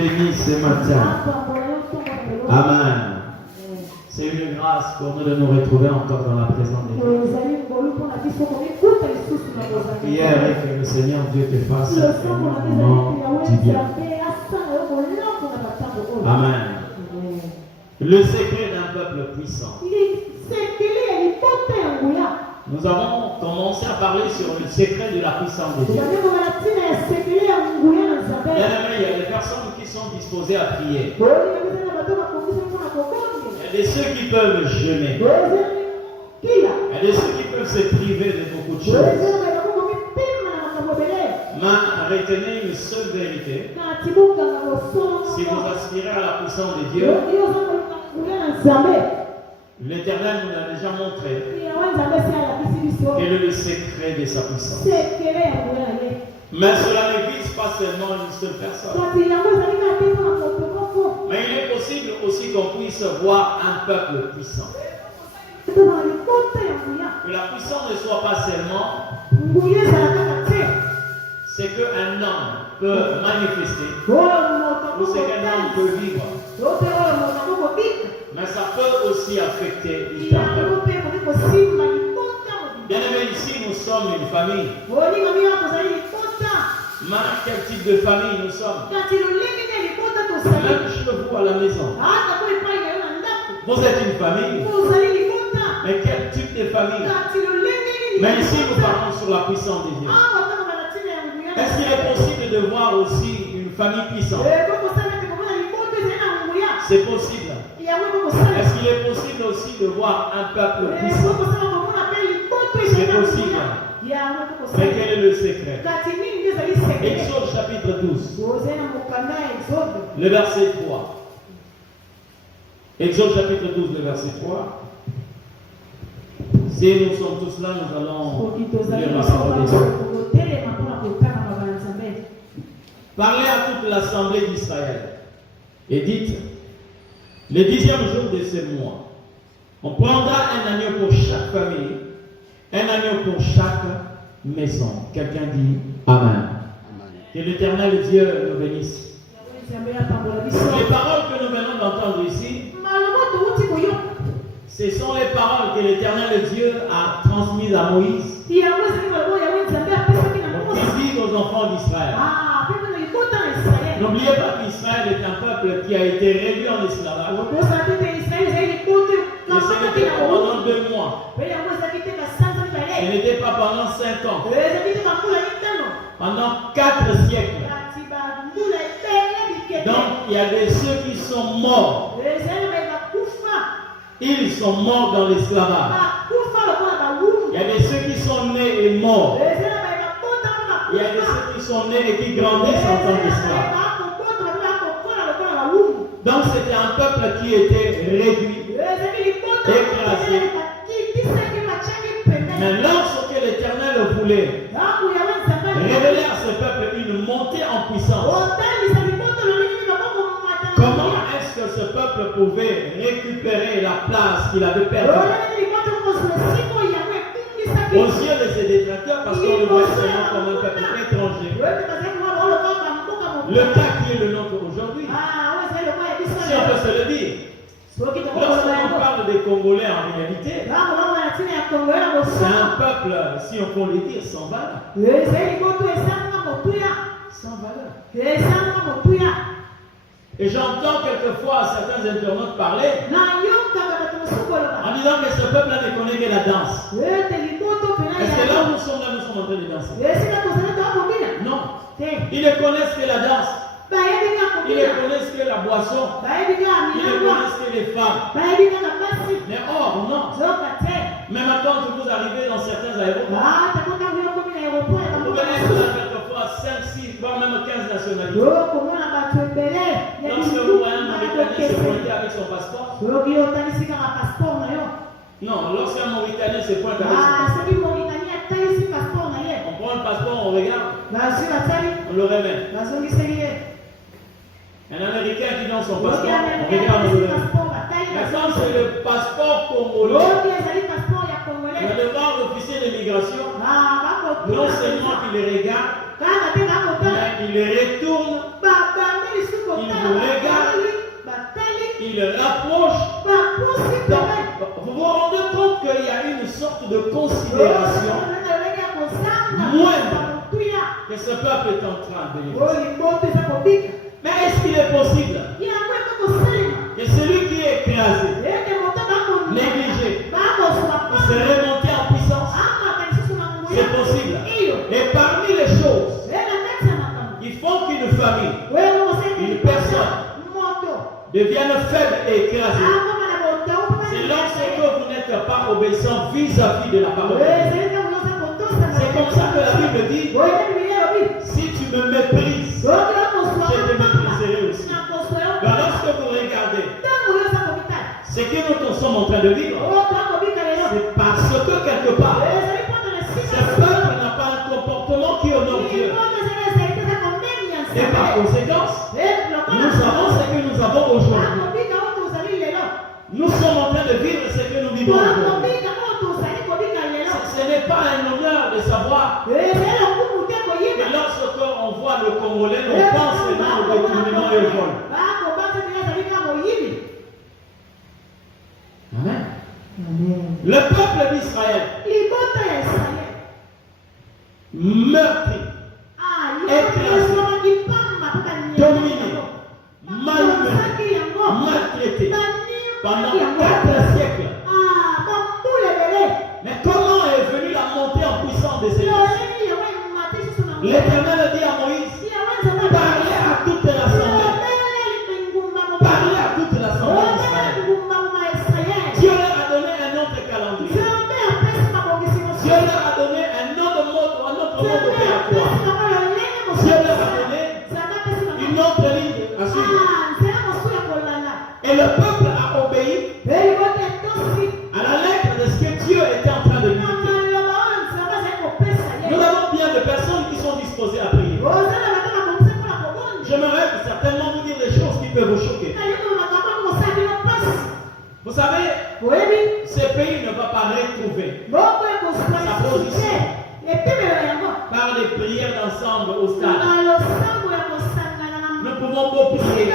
Béni ce matin. Amen. C'est une grâce pour nous de nous retrouver encore dans la présence de Dieu. Prière et que le Seigneur Dieu te fasse un moment du bien. Amen. Le secret d'un peuple puissant. Nous avons commencé à parler sur le secret de la puissance de Dieu. Il y a des personnes qui sont disposées à prier. Il y a des ceux qui peuvent jeûner. Il y a des ceux qui peuvent se priver de beaucoup de choses. Mais retenez une seule vérité. Si vous aspirez à la puissance de Dieu, l'Éternel nous a déjà montré quel est le secret de sa puissance. Mais cela ne vise pas seulement une seule personne. Mais il est possible aussi qu'on puisse voir un peuple puissant. Que la puissance ne soit pas seulement ce qu'un homme peut manifester ou ce qu'un homme peut vivre. Mais ça peut aussi affecter un peuple. Bien aimé, ici nous sommes une famille. Mais quel type de famille nous sommes? Même chez vous à la maison. Vous êtes une famille. Mais quel type de famille? Mais ici nous parlons sur la puissance de Dieu. Est-ce qu'il est possible de voir aussi une famille puissante? C'est possible. Est-ce qu'il est possible aussi de voir un peuple puissant? C'est possible. Mais quel est le secret? Exode chapitre 12. Le verset 3. Exode chapitre 12, le verset 3. Si nous sommes tous là, nous allons lire la parole de Dieu. Parlez à toute l'assemblée d'Israël et dites: le 10e jour de ce mois, on prendra un agneau pour chaque famille, un agneau pour chaque maison. Quelqu'un dit Amen. Que l'Éternel Dieu nous bénisse. Les paroles que nous venons d'entendre ici, ce sont les paroles que l'Éternel Dieu a transmises à Moïse pour qu'il dise aux enfants d'Israël. N'oubliez pas qu'Israël est un peuple qui a été réduit en esclavage. Et ce n'était pas pendant 2 mois. Ce n'était pas pendant 5 ans. Pendant 4 siècles. Donc il y a des ceux qui sont morts. Ils sont morts dans l'esclavage. Il y a des ceux qui sont nés et morts. Il y a des ceux qui sont nés et qui grandissent en tant qu'esclaves. Donc c'était un peuple qui était réduit, écrasé. Mais lorsque l'Éternel voulait révéler à ce peuple une montée en puissance, comment est-ce que ce peuple pouvait récupérer la place qu'il avait perdue aux yeux de ses détracteurs, parce qu'on le voit seulement comme un peuple étranger? Le cas qui est le nôtre aujourd'hui, si on peut se le dire, lorsqu'on parle des Congolais en réalité, c'est un peuple, si on peut le dire, sans valeur. Sans valeur. Et j'entends quelquefois certains internautes parler en disant que ce peuple-là ne connaît que la danse. Est-ce que là où nous sommes en train de danser? Non. Ils ne connaissent que la danse. Ils ne connaissent que la boisson. Ils ne connaissent que les femmes. Mais or, non. Même quand vous arrivez dans certains aéroports, vous venez quelquefois 5, 6, voire même 15 nationalités. Lorsque vous voyez un Mauritanien se pointer avec son passeport, non, lorsqu'un Mauritanien se pointe avec son passeport, on prend le passeport, on regarde, on le remet. Un Américain qui donne son passeport, on regarde, on le remet. Maintenant, c'est le passeport congolais. Le devoir d'officier d'immigration, non seulement qu'il les regarde, mais il les retourne, il vous regarde, il rapproche. Vous vous rendez compte qu'il y a une sorte de considération moindre que ce peuple est en train de bénéficier. Mais est-ce qu'il est possible que celui qui est écrasé, négligé, se remonte en puissance? C'est possible. Et parmi les choses qui font qu'une famille, une personne devienne faible et écrasée, c'est lorsque vous n'êtes pas obéissant vis-à-vis de la parole de Dieu. C'est comme ça que la Bible dit, si tu me méprises, je te mépriserai aussi. Donc lorsque vous regardez ce que nous sommes en train de vivre, c'est parce que quelque part, ce peuple n'a pas un comportement qui honore Dieu. Et par conséquent, nous savons ce que nous avons aujourd'hui. Nous sommes en train de vivre ce que nous vivons aujourd'hui. Ce n'est pas un honneur de savoir que lorsqu'on voit le Congolais, on pense seulement au détournement et au vol. Amen. Le peuple d'Israël, meurtri, écrasé, dominé, malmené, maltraité pendant 4 siècles. Mais comment est venue la montée en puissance de ces gens? L'Éternel dit à Moïse, parlez à toute l'assemblée. Parlez à toute l'assemblée d'Israël. Dieu leur a donné un autre calendrier. Dieu leur a donné un autre mode opératoire. Dieu leur a donné une autre ligne à suivre. Et le peuple a obéi à la lettre de ce que Dieu était en train de lui dire. Nous avons bien de personnes qui sont disposées à prier. J'aimerais certainement vous dire des choses qui peuvent vous choquer. Vous savez, ce pays ne va pas retrouver sa position par les prières d'ensemble au stade. Nous pouvons beaucoup prier,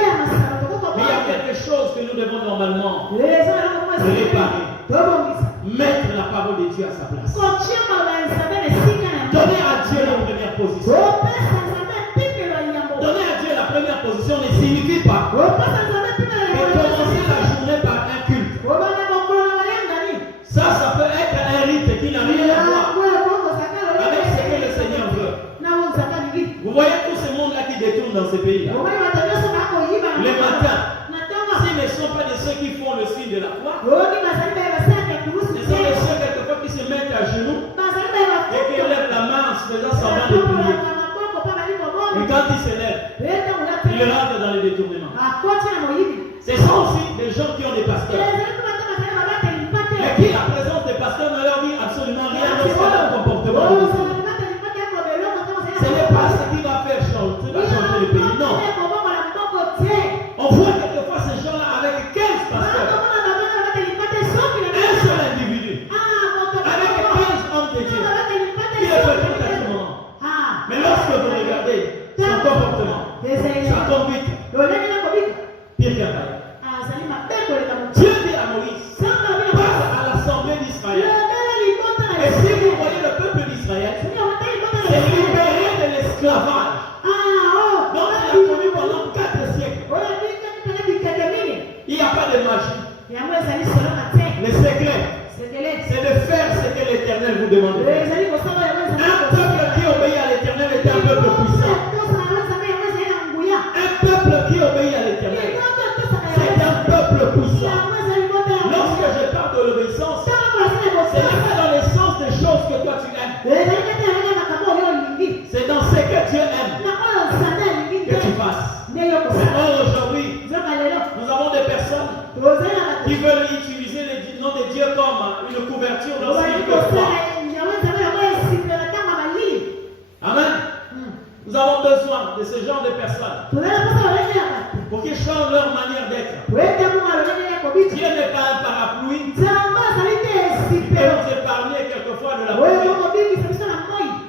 mais il y a quelque chose que nous devons normalement réparer. Mettre la parole de Dieu à sa place. Donner à Dieu la première position. Donner à Dieu la première position ne signifie pas que commencer la journée par un culte. Ça peut être un rite qui n'a rien à voir avec ce que le Seigneur veut. Vous voyez tout ce monde-là qui détourne dans ce pays-là. Les matins, s'ils ne sont pas de ceux qui font le signe de la croix, ce sont de ceux quelquefois qui se mettent à genoux et qui lèvent la main en se faisant semblant de prier. Et quand ils se lèvent, ils rentrent dans les détournements. Ce sont aussi des gens qui ont des pasteurs. Mais qui la présence des pasteurs ne leur dit absolument rien de leur comportement. Ce n'est pas ce qui va faire changer le pays, non. On voit quelquefois ces gens-là avec 15 pasteurs. Un seul individu. Avec 15 hommes de Dieu. Qui le fréquentent à tout moment. Mais lorsque vous regardez son comportement, sa conduite, pire qu'un païen. Dieu dit à Moïse, parle à l'assemblée d'Israël. Et si vous voyez le peuple d'Israël, c'est libéré de l'esclavage. Donc il a connu pendant 4 siècles. Il n'y a pas de magie. Le secret, c'est de faire ce que l'Éternel vous demande de faire. Un peuple qui obéit à l'Éternel est un peuple puissant. Un peuple qui obéit à l'Éternel, c'est un peuple puissant. Lorsque je parle de l'obéissance, c'est pas dans le sens des choses que toi tu aimes. C'est dans ce que Dieu aime que tu fasses. Mais aujourd'hui, nous avons des personnes qui veulent utiliser le nom de Dieu comme une couverture lorsqu'ils peuvent croire. Amen. Nous avons besoin de ce genre de personnes pour qu'ils changent leur manière d'être. Dieu n'est pas un parapluie qui peut nous épargner quelquefois de la pluie.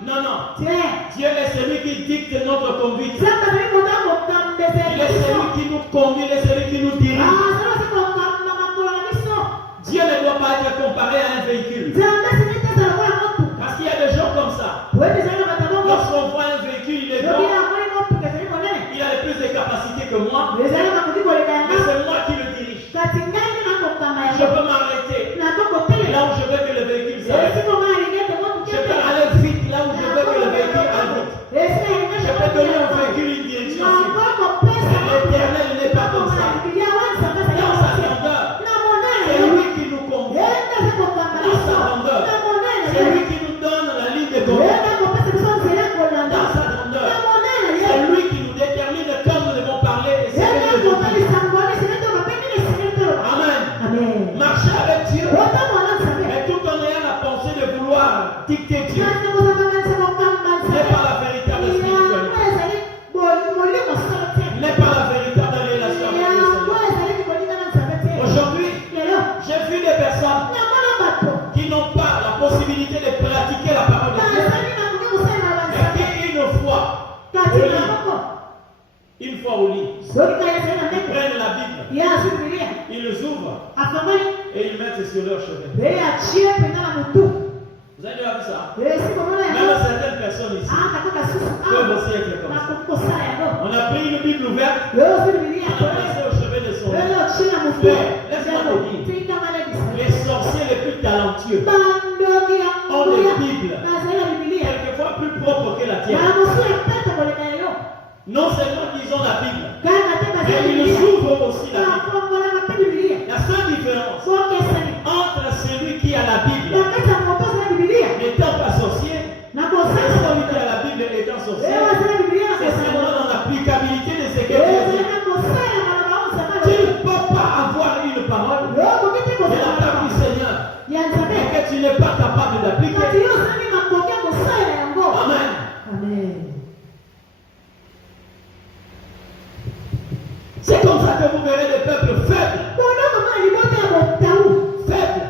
Non, non. Dieu est celui qui dicte notre conduite. Il est celui qui nous conduit et celui qui nous dirige. Dieu ne doit pas être comparé à un véhicule. Parce qu'il y a des gens comme ça. Lorsqu'on voit un véhicule, il est grand. Il a plus de capacités que moi. Mais c'est moi qui le dirige. Je peux m'arrêter là où je veux que le véhicule s'arrête. Je peux aller vite là où je veux que le véhicule aille vite. Je peux donner au véhicule une direction. L'Éternel n'est pas comme ça. Dans sa grandeur, c'est lui qui nous conduit. Dans sa grandeur, c'est lui qui nous donne la ligne de conduite. Dans sa grandeur, c'est lui qui nous détermine quand nous devons parler et c'est lui qui nous dit. Amen. Marcher avec Dieu, mais tout en ayant la pensée de vouloir dicter Dieu, n'est pas la véritable spiritualité. N'est pas la véritable relation avec le Seigneur. Aujourd'hui, j'ai vu des personnes qui n'ont pas la possibilité de pratiquer la parole de Dieu, mais qui une fois au lit, ils prennent la Bible, ils les ouvrent et ils mettent sur leurs cheveux. Vous avez déjà vu ça? Même certaines personnes ici peuvent aussi être comme ça. On a pris une Bible ouverte, on a placé au chevet de son lit. Laisse-moi te dire, les sorciers les plus talentueux ont des Bibles quelquefois plus propres que la tienne. Non seulement ils ont la Bible, mais ils ouvrent aussi la Bible. La seule différence entre celui qui a la Bible n'étant pas sorcier et celui qui a la Bible étant sorcier, c'est seulement dans l'applicabilité de ce que Dieu dit. Tu ne peux pas avoir une parole de la part du Seigneur et que tu n'es pas capable d'appliquer. Amen. Amen. C'est comme ça que vous verrez des peuples faibles. Faibles.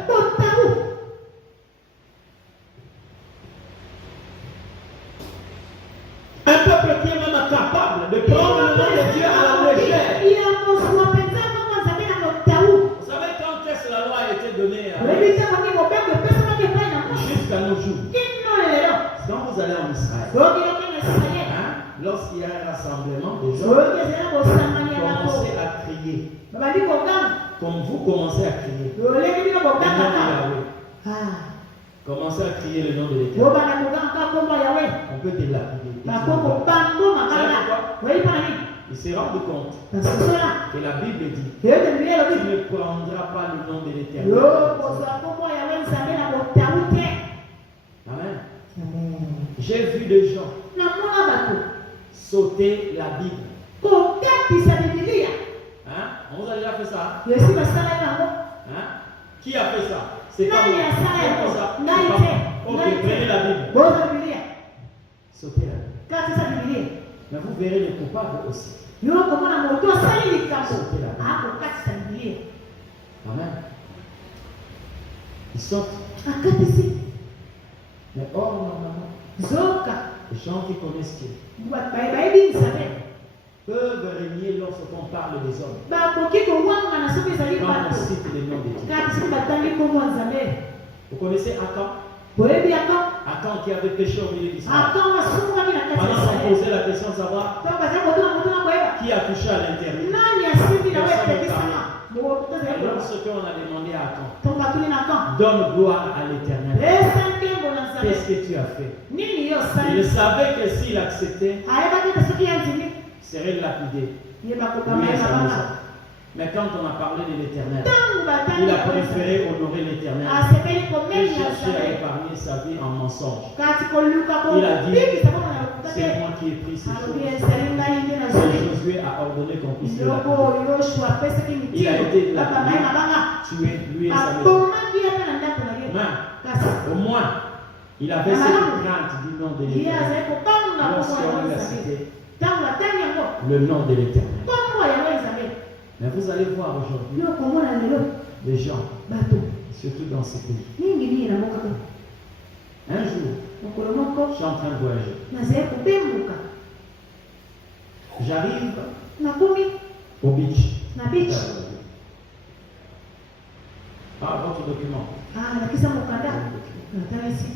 Un peuple qui est même incapable de prendre le nom de Dieu à la légère. Vous savez quand est-ce que la loi a été donnée jusqu'à nos jours? Quand vous allez en Israël, lorsqu'il y a un rassemblement des gens, commencez à crier. Comme vous commencez à crier. Le nom de Yahweh. Commencez à crier le nom de l'Éternel. On peut te lapider. Il s'est rendu compte que la Bible dit tu ne prendras pas le nom de l'Éternel. Amen. J'ai vu des gens sauter la Bible. On vous a déjà fait ça? Qui a fait ça? C'est pas moi. Ok, prenez la Bible. Sautez la Bible. Mais vous verrez les coupables aussi. Sautez la Bible. Amen. Ils sautent. Mais hors normalement, les gens qui connaissent Dieu peuvent régner lorsqu'on parle des hommes. Quand on cite le nom de Dieu. Vous connaissez Akan? Akan qui avait péché au milieu d'Israël. Pendant qu'on posait la question de savoir qui a touché à l'intérieur. Lorsqu'on a demandé à Akan, donne gloire à l'Éternel. Qu'est-ce que tu as fait? Il savait que s'il acceptait, il serait lapidé. Mais quand on a parlé de l'Éternel, il a préféré honorer l'Éternel et chercher à épargner sa vie en mensonge. Il a dit, c'est moi qui ai pris ces choses. Et Josué a ordonné qu'on puisse le lapider. Il a été lapidé, tué, lui et sa maison. Au moins, il avait cette crainte du nom de l'Éternel. Lorsqu'on lui a cité le nom de l'Éternel. Mais vous allez voir aujourd'hui les gens, surtout dans ce pays. Un jour, je suis en train de voyager. J'arrive Au beach. Na beach. Ah, votre document. Ah, la kisa mukanda. Nataka ici.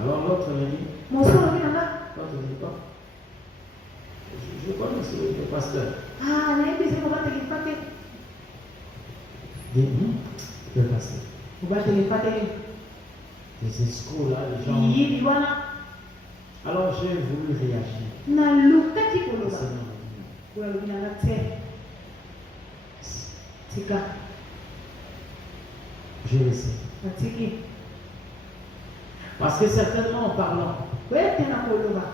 Alors l'autre me dit. Mon soeur lui là. L'autre ne dit pas. Je connais le pasteur. Ah, na hivi sasa baba tulipate. Le pasteur. Baba tulipate. Les escrocs là, les gens. Hivi bwana. Alors j'ai voulu réagir. Na lukati koloba. Kwa luna ngate. Tika. Je le sais. Atiki. Parce que certainement en parlant, Wewe tena koloba.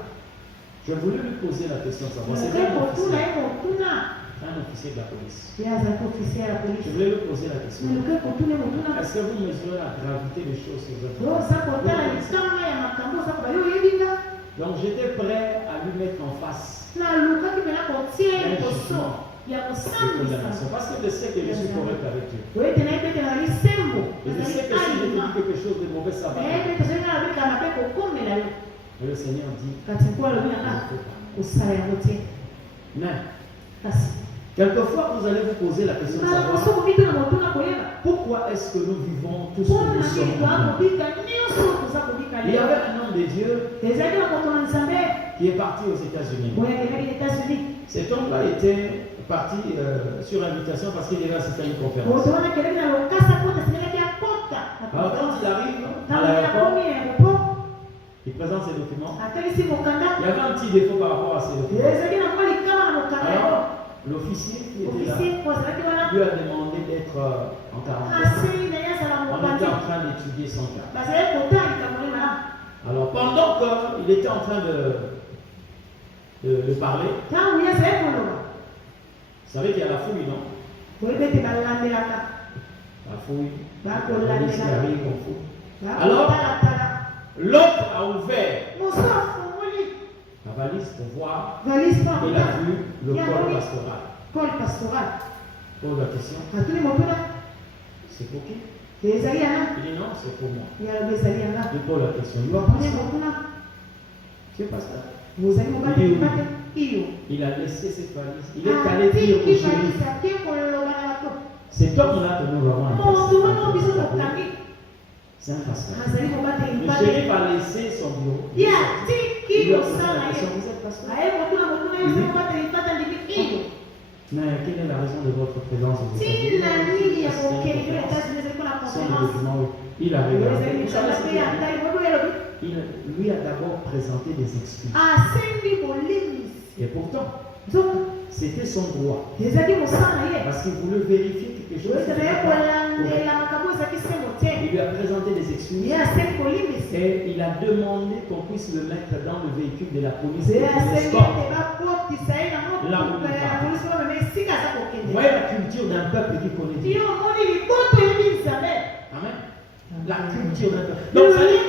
je voulais lui poser la question de savoir. C'est un officier de la police. Je voulais lui poser la question. Est-ce que vous mesurez la gravité des choses que vous avez faites? Donc j'étais prêt à lui mettre en face. Parce que je sais que je suis correct avec Dieu. Et je sais que si je dis quelque chose de mauvais, ça va. Mais le Seigneur dit, mais quelquefois vous allez vous poser la question de savoir pourquoi est-ce que nous vivons tous ce que nous sommes. Il y avait un homme de Dieu qui est parti aux États-Unis. Cet homme-là était parti sur invitation parce qu'il devait assister à une conférence. Alors quand il arrive à l'aéroport, il présente ses documents. Il y avait un petit défaut par rapport à ses documents. Alors, l'officier qui était là lui a demandé d'être en quarantaine. On était en train d'étudier son cas. Alors, pendant qu'il était en train de parler, vous savez qu'il y a la fouille, non? La fouille. La police qui arrive, on fouille. Alors, l'autre a ouvert la valise pour voir. Il a vu le col pastoral. Pose la question. C'est pour qui? Il dit non, c'est pour moi. Il pose la question. Tu es pasteur? Il a laissé cette valise. Il est allé dire au jury. Cet homme-là que nous avons interrogé. C'est un pasteur. Le shérif a laissé son bureau. Il lui a posé la question, vous êtes pasteur? Mais quelle est la raison de votre présence aux États-Unis? Il a regardé. Il lui a d'abord présenté des excuses. Et pourtant, c'était son droit. Parce qu'il voulait vérifier quelque chose. Il lui a présenté des excuses. Et il a demandé qu'on puisse le mettre dans le véhicule de la police. Là où il va. Vous voyez la culture d'un peuple qui connaît Dieu. Amen. La culture d'un peuple. Donc, ça dit,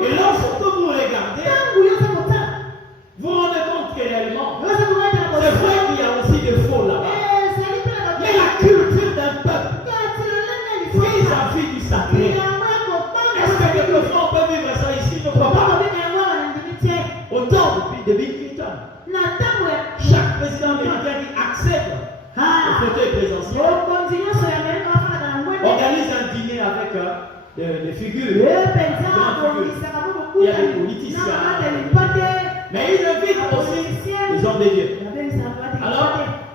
et lorsque vous regardez, vous vous rendez compte que réellement, c'est vrai qu'il y a aussi des faux là-bas. Mais la culture d'un peuple, vis-à-vis du sacré, est-ce que quelquefois on peut vivre ça ici? Ne crois pas. Autant depuis Bill Clinton, chaque président américain qui accepte le fauteuil présidentiel organise un dîner avec des figures. Il y a des politiciens. Mais il invite aussi les hommes de Dieu. Alors,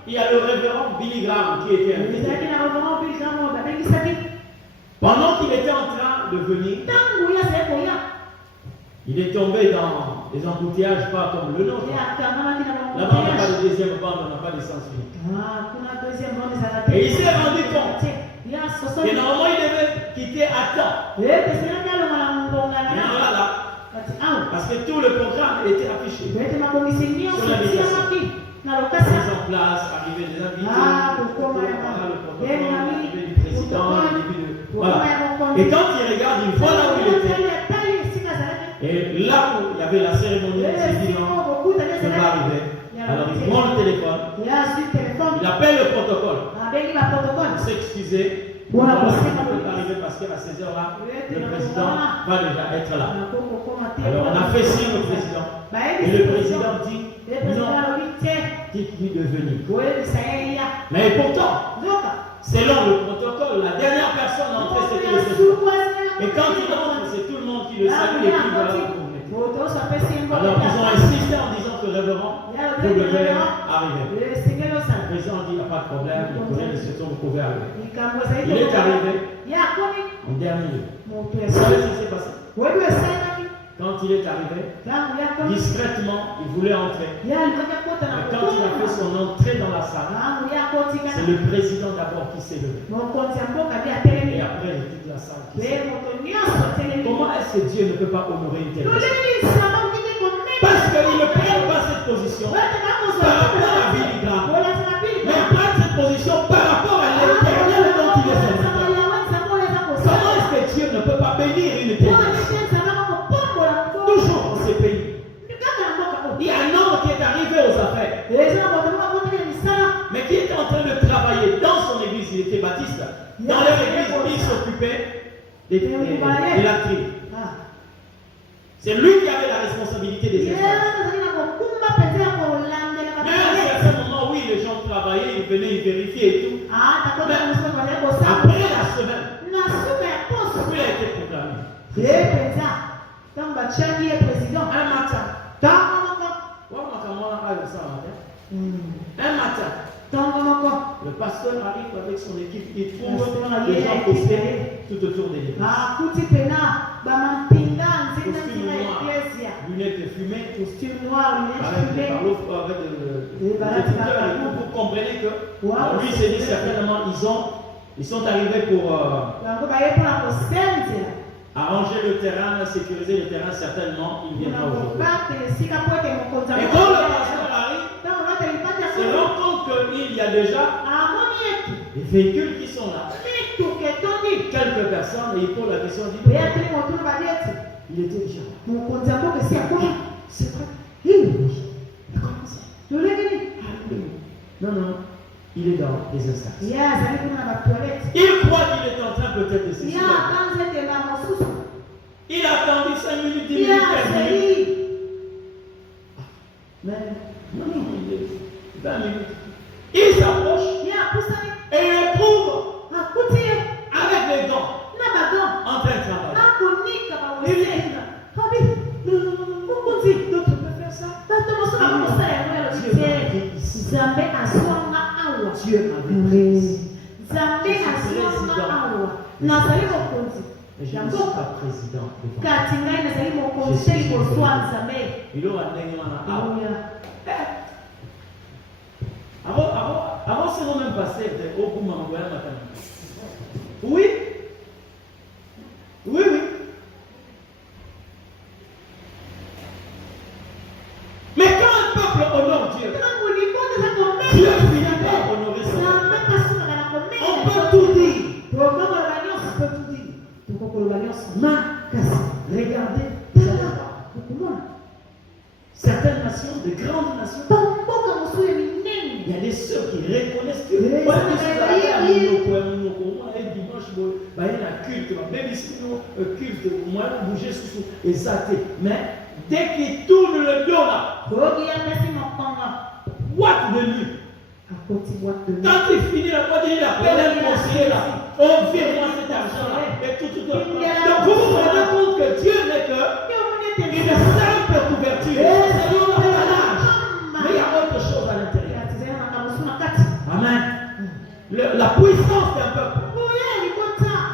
il y a le révérend Billy Graham qui était invité. Pendant qu'il était en train de venir, il est tombé dans des embouteillages pas comme le nôtre. Là-bas, on n'a pas de deuxième bande, on n'a pas de sens unique. Et il s'est rendu compte que normalement il devait quitter à temps. Mais là, parce que tout le programme était affiché. Sur l'invitation. Mise en place, arrivée des invités, le du président, le début de... Voilà. Et quand il regarde, il voit là où il était. Et là où il y avait la cérémonie, il s'est dit non, je vais arriver. Alors il prend le téléphone, il appelle le protocole. Il s'est excusé. On ne peut pas arriver parce qu'à ces heures-là, le président va déjà être là. Alors on a fait signe au président. Et le président dit non, petite vie de venir. Mais pourtant, selon le protocole, la dernière personne entrée, c'était le Seigneur. Et quand il entre, c'est tout le monde qui le salue et qui va le promener. Alors, ils ont insisté en disant que le révérend, vous devez arriver. Le président dit, il n'y a pas de problème, il connaît les situations, vous pouvez arriver. Il est arrivé en dernier. Vous savez ce qui s'est passé? Quand il est arrivé, discrètement, il voulait entrer. Mais quand il a fait son entrée dans la salle, c'est le président d'abord qui s'est levé. Et après, toute la salle qui s'est levée. Comment est-ce que Dieu ne peut pas honorer une telle personne? Parce qu'il ne prend pas cette position par rapport à Billy Graham, mais il prend cette position par rapport à l'éternel dont il est serviteur. Comment est-ce que Dieu ne peut pas bénir une telle personne? Toujours dans ces pays. Il y a un homme qui est arrivé aux affaires, mais qui était en train de travailler dans son église. Il était baptiste. Dans leur église, il s'occupait de la tribu. C'est lui qui avait la responsabilité des espaces. Mais à un certain moment, oui, les gens travaillaient, ils venaient, ils vérifiaient et tout. Mais après la semaine, il a été proclamé. Un matin, le pasteur arrive avec son équipe, il trouve les gens postés tout autour de l'église. Lunettes fumées, costume noir, lunettes fumées. Vous comprenez que lui s'est dit certainement ils sont arrivés pour arranger le terrain, sécuriser le terrain, certainement il viendra aujourd'hui. Et quand le pasteur arrive, se rend compte qu'il y a déjà des véhicules qui sont là. Quelques personnes, et il pose la question, il dit, il était déjà là. C'est vrai. Comment ça? Non, il est dans les instances. Il croit qu'il est en train peut-être de s'exprimer. Il a attendu 5 minutes, 10 minutes, 15 minutes. Mais non, 20 minutes. Il s'approche et il trouve avec les gants en train de travailler. Il dit, non, tu peux faire ça. Dieu m'avait ici. Mais je ne suis pas président. Il aura avant c'est même passé au bout de oui. Mais quand un peuple honore Dieu, Dieu finit par honorer son peuple. On peut tout dire. Regardez, certaines nations, de grandes nations, il y a des sœurs qui reconnaissent que mais dès qu'il tourne le dos là, what de lui? Quand il finit la fois, il appelle un conseiller là. On vire moi cet argent là. Et tout. Donc vous vous rendez compte que Dieu n'est que une simple couverture. C'est non l'âge. Mais il y a autre chose à l'intérieur. Amen. La puissance d'un peuple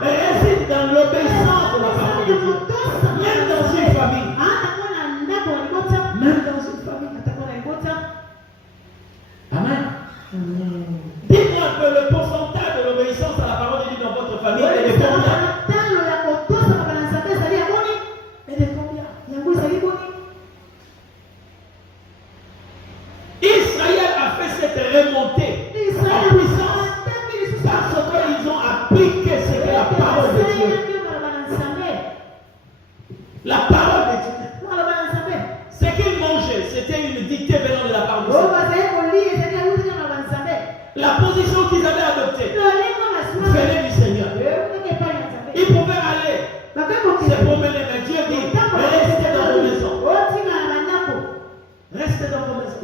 réside dans l'obéissance de la parole de Dieu. Même dans une famille. Amen. Dites-moi un peu le pourcentage de l'obéissance à la parole de Dieu dans votre famille et de combien? Israël a fait cette remontée en puissance parce qu'ils ont appliqué ce que la parole de Dieu. La parole de Dieu. Ce qu'ils mangeaient, c'était une dictée venant de la parole de Dieu. La position qu'ils avaient adoptée venait du Seigneur. Ils pouvaient aller se promener, mais Dieu dit restez dans vos maisons. Restez dans vos maisons.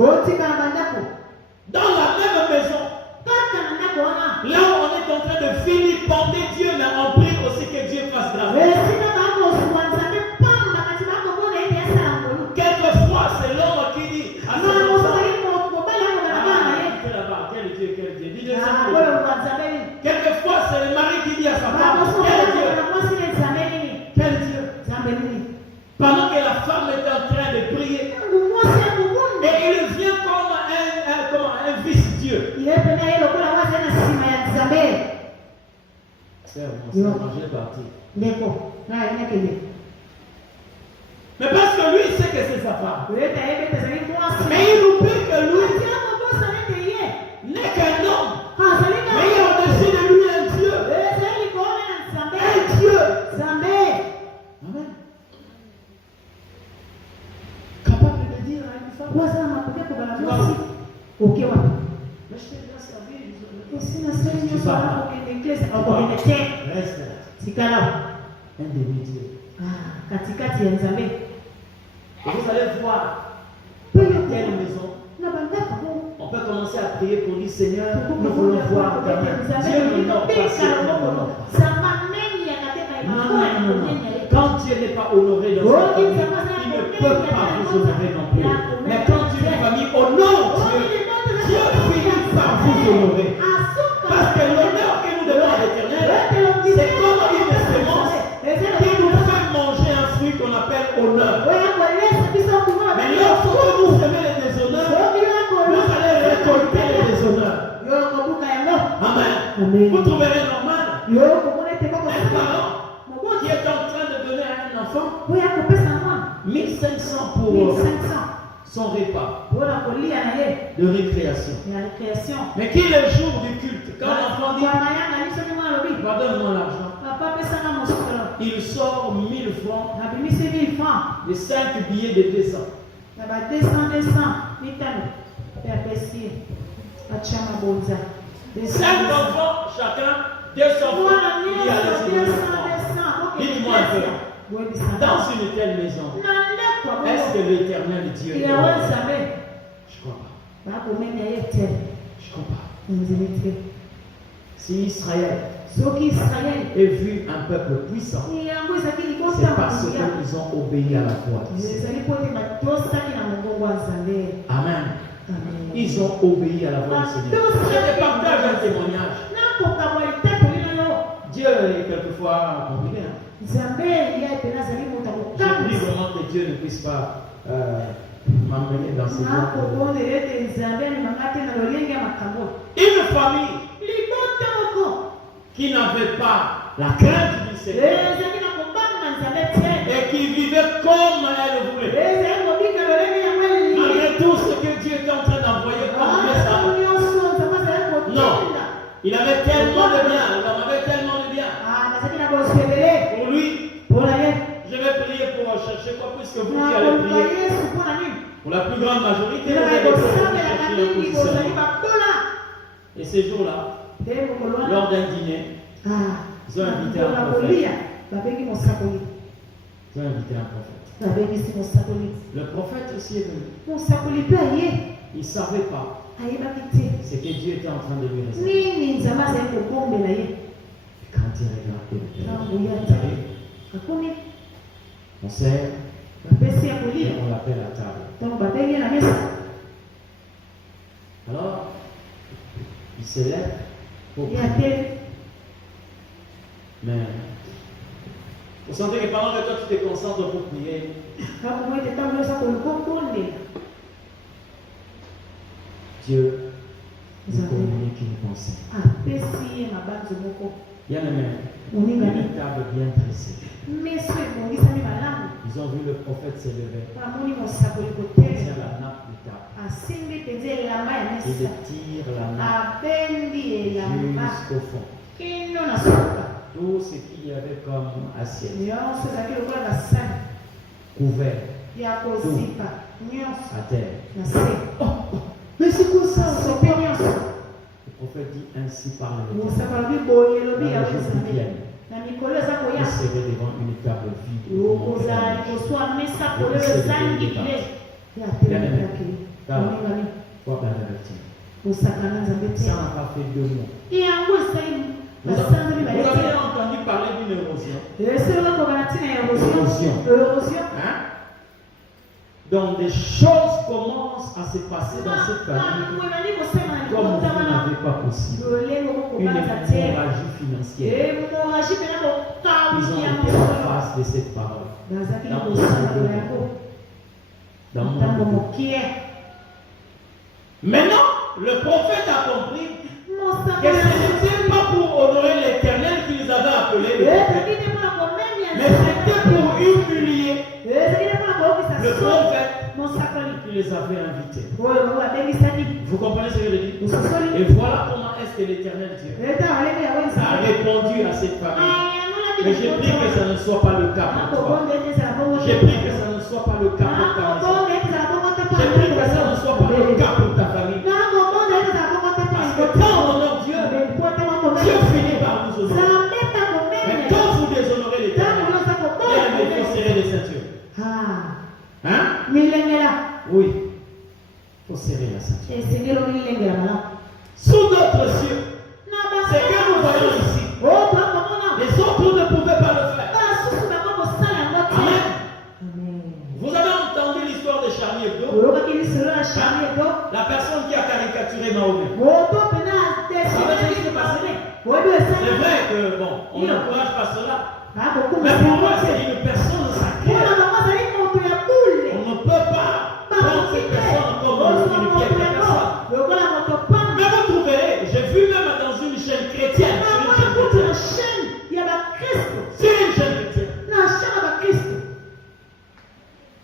ne vilipendez Dieu, mais en prie aussi que Dieu fasse grâce. Quelquefois, c'est l'homme qui dit à son enfant, quel Dieu, quel Dieu. Quelquefois, c'est le mari qui dit à sa femme, quel Dieu. Quel Dieu. Pendant que la femme est en train de prier, et il vient comme un vice-dieu. C'est bon, je vais partir. Mais parce que lui, il sait que c'est sa femme. Mais il oublie que lui n'est qu'un homme. Mais il y a au-dessus de lui un Dieu. Un Dieu. Amen. Capable de dire à une femme, mais je t'ai déjà servi. Reste là. Un demi-dieu. Et vous allez voir dans quelle maison on peut commencer à prier pour dire Seigneur, nous voulons voir ta main. Dieu ne honore pas ce qu'on non. Quand Dieu n'est pas honoré dans sa famille, il ne peut pas vous honorer non plus. Mais quand Dieu est famille, honore Dieu, Dieu finit par vous honorer. Parce que l'honneur que nous devons à l'Éternel, c'est comme une sémence qui nous fait manger un fruit qu'on appelle honneur. Mais lorsque nous semons les déshonneurs, vous allez récolter les déshonneurs. Amen. Vous trouverez normal un parent qui est en train de donner à un enfant 1500 pour son repas de récréation. Mais qui est le jour du culte? Quand l'enfant dit pardonne-moi l'argent, il sort 1000 francs, les 5 billets de 200. 5 enfants, chacun 200 francs. Dites-moi un peu, dans une telle maison, est-ce que l'Éternel Dieu est là? Je crois pas. Je crois pas. Si Israël est vu un peuple puissant, c'est parce qu'ils ont obéi à la foi. Amen. Ils ont obéi à la voix du Seigneur. Je te partage un témoignage. Dieu est quelquefois compliqué. J'ai pris vraiment que Dieu ne puisse pas m'emmener dans ces gens. Une famille qui n'avait pas la crainte du Seigneur et qui vivait comme elle voulait. Malgré tout ce que Dieu était en train d'envoyer comme message. Non, il avait tellement de bien, il en avait tellement de bien. Pour lui, je vais prier pour chercher quoi, puisque vous qui allez prier. Pour la plus grande majorité, vous allez chercher un positionnement. Et ces jours-là, lors d'un dîner, ils ont invité un prophète. Le prophète aussi est venu. Il ne savait pas ce que Dieu était en train de lui réserver. Quand il regarde le Père, on sert, et on l'appelle à table. Alors, il se lève pour prier. Mais vous sentez que pendant que toi tu te concentres pour prier, Dieu nous communique une pensée. Bien aimé, une table bien dressée. Ils ont vu le prophète se lever. Il tient la nappe de table. Il tire la nappe jusqu'au fond. Tout ce qu'il y avait comme assiette, couvert, tout à terre. Oh, mais c'est quoi ça? Le prophète dit ainsi parle l'Éternel. Dans les jours qui viennent, vous serez devant une table vide. Bien aimé, faut bien avertir. Ça n'a pas fait 2 mois. Nous Hein? Donc des choses commencent à se passer dans cette famille comme vous n'avez pas possible. Une hémorragie financière. Ils ont été en face de cette parole. Dans mon Maintenant, le prophète a compris que ce n'était pas pour honorer l'Éternel qu'ils avaient appelé le prophète, mais c'était pour humilier le prophète qui les avait invités. Vous comprenez ce que je dis? Et voilà comment est-ce que l'Éternel Dieu a répondu à cette famille. Mais j'ai pris que ça ne soit pas le cas pour toi. J'ai pris que ça ne soit pas le cas pour ta maison. J'ai pris que ça ne soit pas le cas pour ta famille. Parce que quand on honore Dieu, Dieu finit par vous honorer. Mais quand vous déshonorez l'Éternel, il faut serrer les ceintures. Hein? Oui. Il faut serrer la ceinture. Sous notre cieux, c'est que nous voyons ici. Les autres ne pouvaient pas le faire. Amen. Vous avez entendu l'histoire de Charlie Hebdo? La personne qui a caricaturé Mahomet. C'est vrai que, bon, on n'encourage pas cela. Mais pour moi, c'est une personne sacrée. On ne peut pas prendre cette personne comme une piètre personne. Mais vous trouverez, j'ai vu même dans une chaîne chrétienne. C'est une chaîne chrétienne.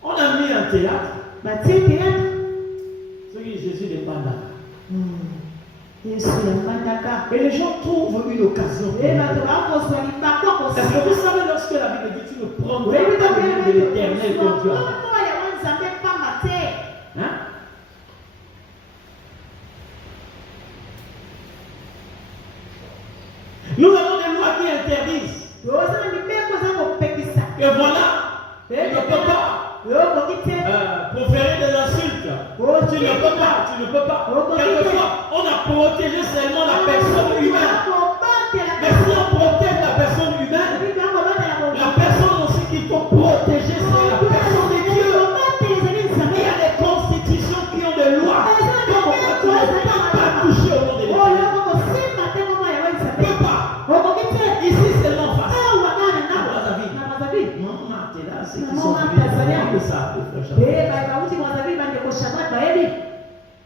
On a mis un théâtre. C'est Jésus de Bandaka. Et les gens trouvent une occasion. Est-ce que vous savez lorsque la Bible dit tu ne prends pas de l'Éternel comme Dieu? Hein? Nous avons des lois qui interdisent. Et voilà, tu ne peux pas proférer des insultes. Tu ne peux pas. Quelquefois, on a protégé seulement la personne humaine. Mais si on protège la personne humaine, la personne aussi qu'il faut protéger, c'est la personne de Dieu. Il y a des constitutions qui ont des lois. Comme tu ne peux pas toucher au nom de l'Éternel. Tu ne peux pas. Ici, c'est l'en face. Ceux qui sont venus, ça,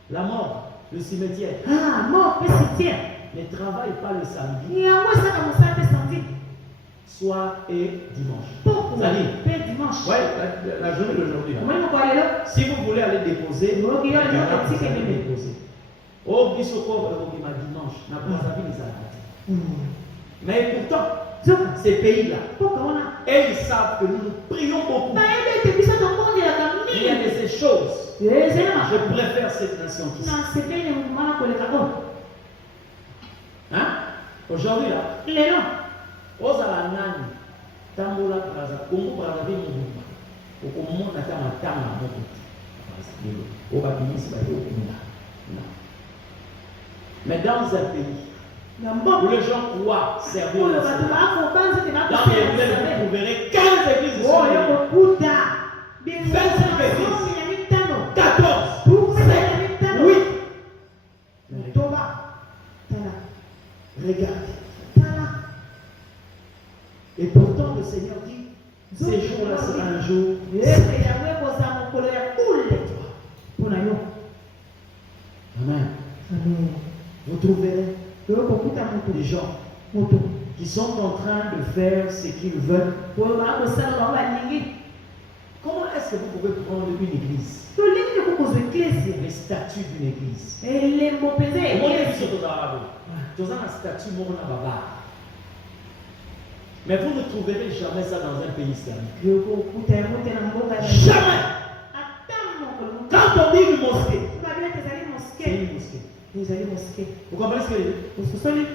la mort, le cimetière. Ne travaille pas le samedi, soir et dimanche. C'est-à-dire, ouais, la journée d'aujourd'hui. Si vous voulez aller déposer, vous allez déposer. Oh, bisoko, dimanche, n'a pas envie les arrêter. Mais pourtant, ces pays-là, et ils savent que nous prions beaucoup. Il y a de ces choses. Je préfère cette nation qui hein? Aujourd'hui là, Ozala nani, Tambola Praza, Congo Brazzaville Mobuba, Okomona Tama Tama Mobuba, mais dans un pays où les gens croient servir le Seigneur, dans les villes, vous trouverez 15 églises ici. 25 églises. 14. 7. 8. Regarde. Et pourtant le Seigneur dit, ces jours-là sera un jour. Amen. Vous trouverez des gens qui sont en train de faire ce qu'ils veulent. Comment est-ce que vous pouvez prendre une église? Les statuts d'une église. Mais vous ne trouverez jamais ça dans un pays islamique. Jamais. Quand on dit une mosquée, c'est une mosquée. Vous comprenez ce que je dis?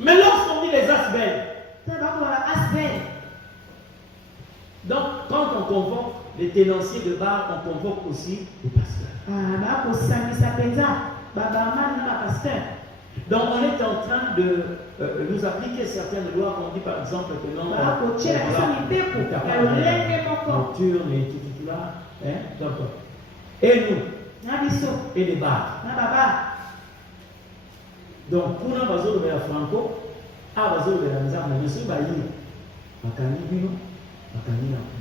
Mais lorsqu'on dit les asbels, donc quand on convoque les tenanciers de bar, on convoque aussi les pasteurs. Donc on est en train de nous appliquer certaines lois, qu'on dit par exemple que non, nocturne et tout là, hein? Donc, et nous, et les bars. Donc, pour nous, bazo de la Franco, à bazo de la misère, mais monsieur Bayi, Makani Bino, Makani Naku.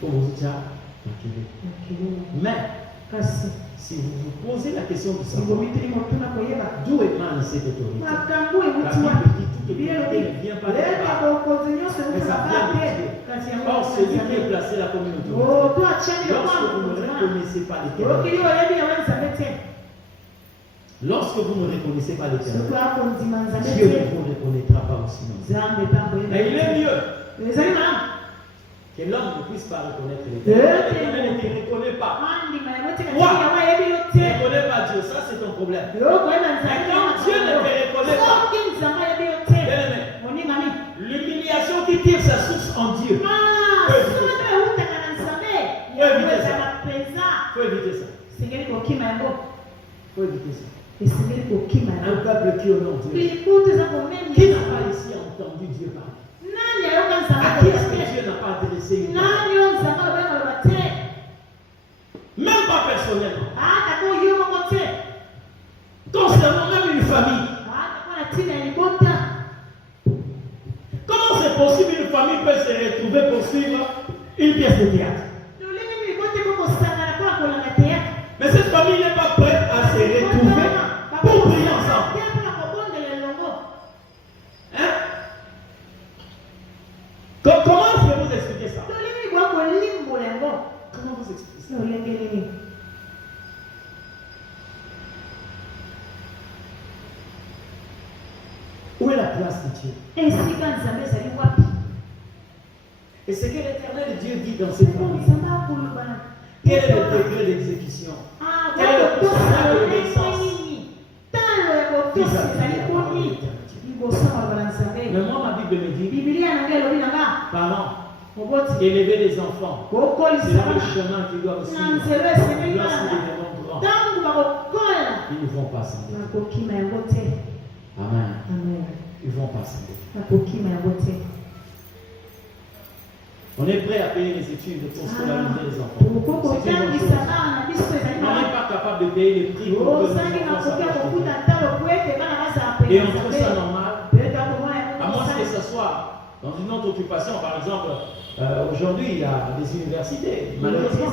Pour vous dire, mais, si vous vous posez la question de savoir d'où émane cette autorité, la Bible dit toute autorité ne vient pas de là, mais ça vient de Dieu. Or, celui qui est placé là comme une autorité, lorsque vous ne reconnaissez pas l'Éternel, lorsque vous ne reconnaissez pas l'Éternel, Dieu ne vous reconnaîtra pas aussi. Mais il est mieux que l'homme ne puisse pas reconnaître l'Éternel. L'Éternel ne te reconnaît pas. Toi, tu ne reconnais pas Dieu, ça c'est ton problème. Mais quand Dieu ne te reconnaît pas, l'humiliation qui tire sa source en Dieu, faut éviter ça. Faut éviter ça. Un peuple qui honore Dieu. Qui n'a pas ici entendu Dieu parler? À qui est-ce que Dieu n'a pas adressé une parole? Même pas personnellement. Concernant même une famille. Comment c'est possible qu'une famille peut se retrouver pour suivre une pièce de théâtre? Mais cette famille n'est pas prête à se retrouver pour prier ensemble. Hein? Comment est-ce que vous expliquez ça? Comment vous expliquez ça? Où est la place de Dieu? Et ce que l'Éternel Dieu dit dans cette famille. Quel est le degré d'exécution? Quel est le pourcentage de l'obéissance vis-à-vis de la parole de l'Éternel? Mais moi, ma Bible me dit, parents, élever les enfants, c'est le chemin qu'ils doivent suivre. Lorsqu'ils deviendront grands, ils ne vont pas s'endetter. Amen. Ils ne vont pas s'endetter. On est prêt à payer les études pour scolariser les enfants. C'est une bonne chose. On n'est pas capable de payer les prix pour que nos enfants s'approchent. Et on trouve ça normal. À moins que ce soit dans une autre occupation. Par exemple, aujourd'hui, il y a des universités, malheureusement,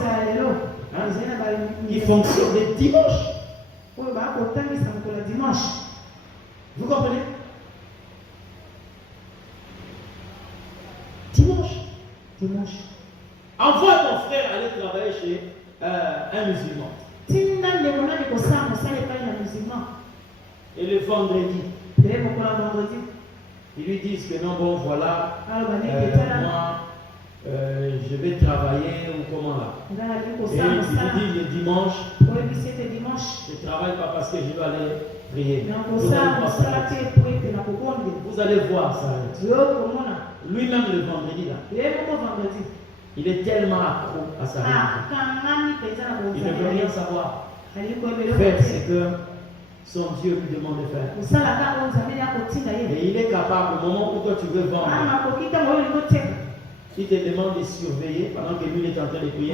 qui fonctionnent les dimanches. Vous comprenez? Envoie ton frère aller travailler chez un musulman. Et le vendredi, ils lui disent que non, bon voilà, moi je vais travailler ou comment là. Et il lui dit le dimanche, je ne travaille pas parce que je dois aller prier. Vous allez voir ça. Lui-même le vendredi là, il est tellement accro à sa religion. Il ne veut rien savoir. Faire ce que son Dieu lui demande de faire. Et il est capable, au moment où toi tu veux vendre, il te demande de surveiller pendant que lui il est en train de prier.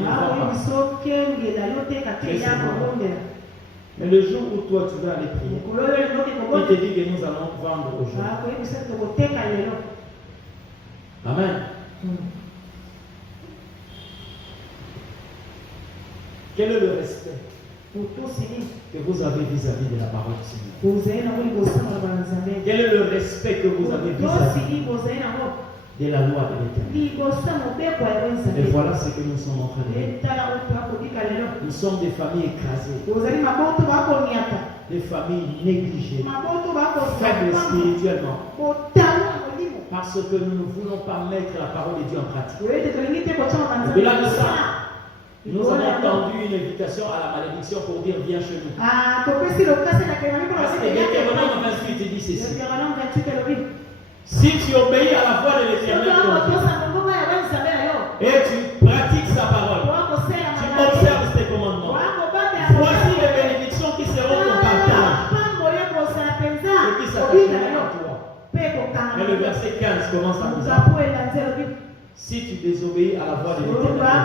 Mais le jour où toi tu vas aller prier, il te dit que nous allons vendre aujourd'hui. Amen. Quel est le respect que vous avez vis-à-vis de la parole du Seigneur? Quel est le respect que vous avez vis-à-vis de la loi de l'Éternel? Et voilà ce que nous sommes en train de dire. Nous sommes des familles écrasées, des familles négligées, faibles spirituellement, parce que nous ne voulons pas mettre la parole de Dieu en pratique. Au-delà de ça, nous avons entendu une invitation à la malédiction pour dire viens chez nous. Parce que Deutéronome 28 dit ceci. Si tu obéis à la voix de l'Éternel et tu pratiques sa parole, tu observes ses commandements, voici les bénédictions qui seront ton partage. s'attacheront à toi. Mais le verset 15 commence à nous dire, si tu désobéis à la voix de l'Éternel,